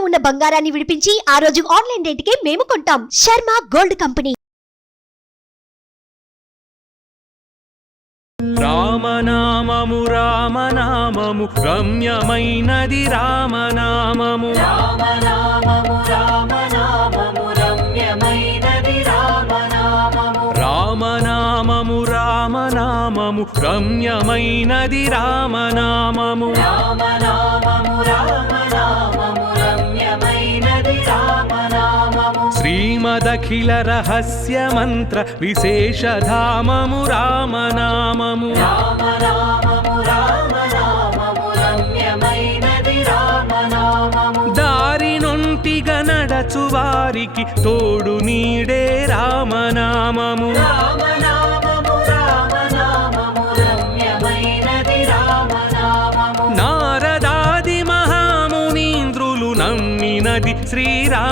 ఉన్న బంగారాన్ని విడిపించి ఆ రోజు ఆన్లైన్ రేటుకే మేము కొంటాం. Sharma gold company. రామనామము రామనామము రమ్యమైనది రామనామము. రామనామము రామనామము రమ్యమైనది రామనామము. రామనామము రామనామము రమ్యమైనది రామనామము. రామనామము రామనామము. శ్రీమదఖిల రహస్య మంత్ర విశేషధామము రామనామము. రామనామము రామనామము రమ్యమైనది రామనామము. దారి నొంటిగా నడచు వారికి తోడు నీడే రామనామము.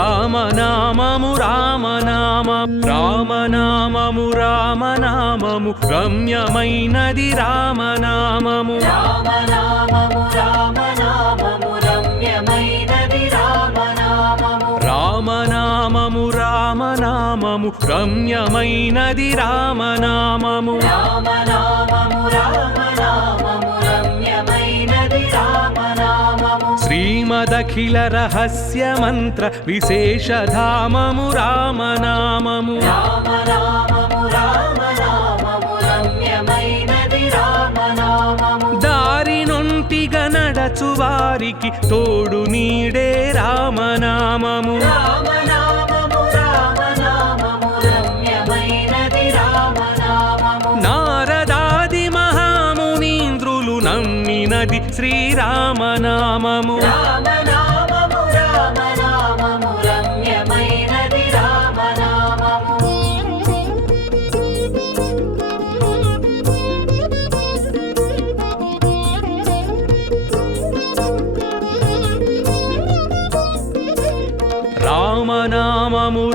రామనామము రామనామము రామనామం రామనామము రామనామము రమ్యమైనది రామనామము. రామనామము రామనామము రమ్యమైనది రామనామము. రామనామము రామనామము రమ్యమైనది రామనామము. రామనామము రామనామము రమ్యమైనది రామనామము. శ్రీమదఖిల రహస్య మంత్ర విశేషధామము రామనామము. రామనామము రామనామము దారి నడచు వారికి తోడు నీడే రామనామము రామనామము నమ్మినది శ్రీరామనామము. రామనామము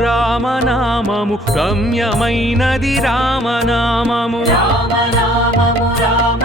రామనామము రమ్యమైనది రామనామము. రామనామము రామనామము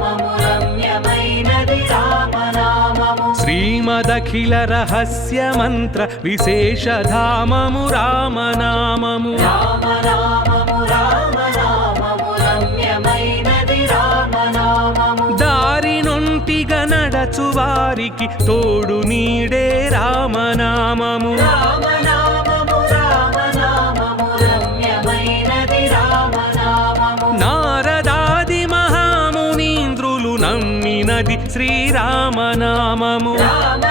శ్రీమదఖిల రహస్య మంత్ర విశేషధామము రామనామము. దారి నొంటిగా నడచు వారికి తోడు నీడే రామనామము. శ్రీరామనామము. రామనామము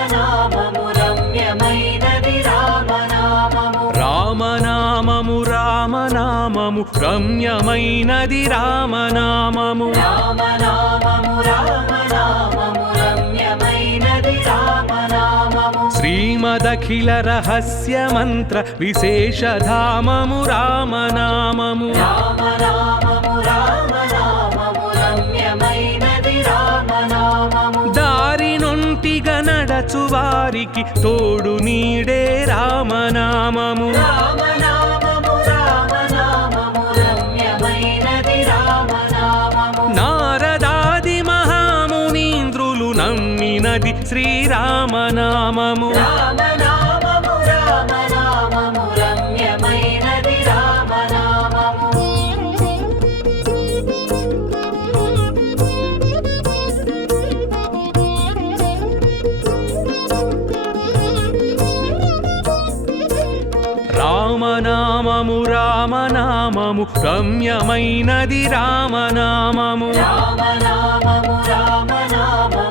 రామనామము రమ్యమైనది రామనామము. శ్రీమదఖిల రహస్య మంత్ర విశేషధామము రామనామము. రామనామము రామనామము తోడు నీడే రామనామము. రామ శ్రీరామనామము. రామనామము రామనామము రమ్యమైనది రామనామము. రామనామము రామనామము